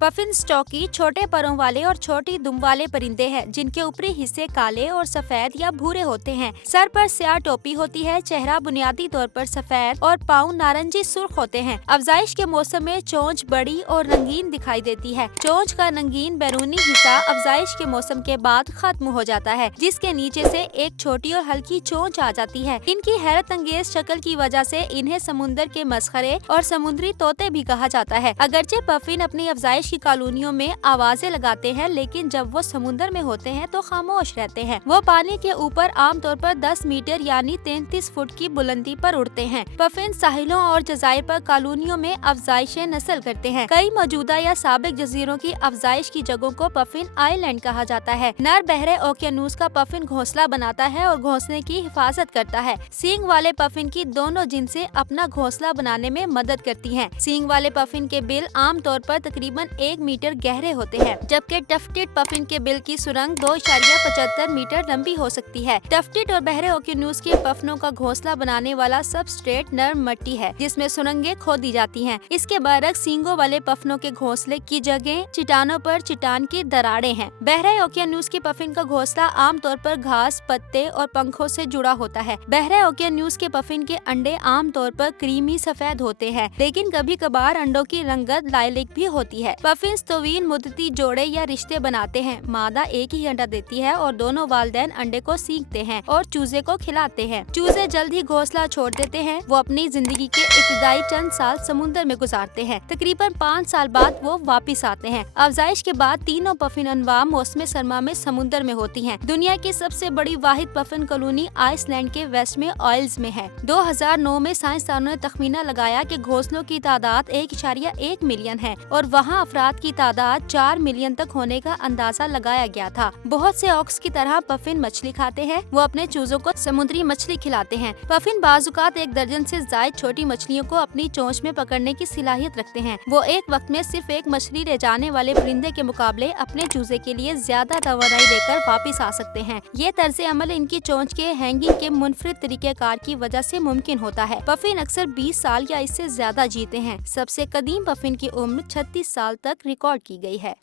Puffin stocky छोटे परों वाले और छोटी दुम वाले परिंदे हैं, जिनके ऊपरी हिस्से काले और सफेद या भूरे होते हैं। सर पर स्याह टोपी होती है। चेहरा बुनियादी तौर पर सफेद और पाँव नारंगी सुर्ख होते हैं। अफजाइश के मौसम में चोंच बड़ी और रंगीन दिखाई देती है। चोंच का रंगीन बैरूनी हिस्सा अफजाइश के मौसम के बाद खत्म हो जाता है, जिसके नीचे से एक छोटी और हल्की चोंच आ जाती है। इनकी हैरत अंगेज शक्ल की वजह से इन्हें समुद्र के मस्खरे और समुद्री तोते भी कहा जाता है। अगरचे पफिन अपनी अफजाइश की कॉलोनियों में आवाजें लगाते हैं, लेकिन जब वो समुद्र में होते हैं तो खामोश रहते हैं। वो पानी के ऊपर आमतौर पर 10 मीटर यानी 33 फुट की बुलंदी पर उड़ते हैं। पफिन साहिलों और जजायर पर कॉलोनियों में अफजाइशें नस्ल करते हैं। कई मौजूदा या साबिक जजीरों की अफजाइश की जगहों को पफिन आइलैंड कहा जाता है। नर बहरे ओकियानूस का पफिन घोंसला बनाता है और घोंसले की हिफाजत करता है। सींग वाले पफिन की दोनों जिनसें अपना घोंसला बनाने में मदद करती हैं। सींग वाले पफिन के बिल आमतौर पर तकरीबन 1 मीटर गहरे होते हैं, जबकि टफ्टेड पफिन के बिल की सुरंग 2.75 मीटर लंबी हो सकती है। टफ्टेड और बहरे ओकियानूस के पफनों का घोंसला बनाने वाला सबस्ट्रेट नरम मिट्टी है, जिसमें सुरंगें खोदी जाती हैं। इसके बरक्स सींगों वाले पफनों के घोंसले की जगह चट्टानों पर चट्टान की दरारें हैं। बहरे ओकियानूस के पफिन का घोंसला आमतौर पर घास, पत्ते और पंखों से जुड़ा होता है। बहरे ओकियानूस के पफिन के अंडे आमतौर पर क्रीमी सफेद होते हैं, लेकिन कभी कभार अंडों की रंगत लाइलिक भी होती है। पफिन तवील मुद्दती जोड़े या रिश्ते बनाते हैं। मादा एक ही अंडा देती है और दोनों वालिदैन अंडे को सींकते हैं और चूजे को खिलाते हैं। चूजे जल्द ही घोंसला छोड़ देते हैं। वो अपनी जिंदगी के इब्तिदाई चंद साल समुद्र में गुजारते हैं। तकरीबन 5 साल बाद वो वापिस आते हैं। अफजाइश के बाद तीनों पफिन अनवा मौसम सरमा में समुद्र में होती हैं। दुनिया की सबसे बड़ी वाहिद पफिन कॉलोनी आइसलैंड के वेस्ट में ऑयल्स में है। 2009 में साइंसदानों ने तखमीना लगाया कि घोंसलों की तादाद 1.1 मिलियन है और वहाँ अफराद की तादाद 4 मिलियन तक होने का अंदाजा लगाया गया था। बहुत से ऑक्स की तरह पफिन मछली खाते हैं। वो अपने चूजों को समुद्री मछली खिलाते हैं। पफिन बाजुकात 1 दर्जन से ज्यादा छोटी मछलियों को अपनी चोंच में पकड़ने की सलाहियत रखते हैं। वो एक वक्त में सिर्फ एक मछली ले जाने वाले परिंदे के मुकाबले अपने चूजे के लिए ज्यादा तवानाई लेकर वापिस आ सकते हैं। ये तर्ज अमल इनकी चोंच के हैंगिंग के मुनफरिद तरीक़ेकार की वजह से मुमकिन होता है। पफिन अक्सर 20 साल या इससे ज्यादा जीते हैं। सबसे कदीम पफिन की उम्र 36 साल तक रिकॉर्ड की गई है।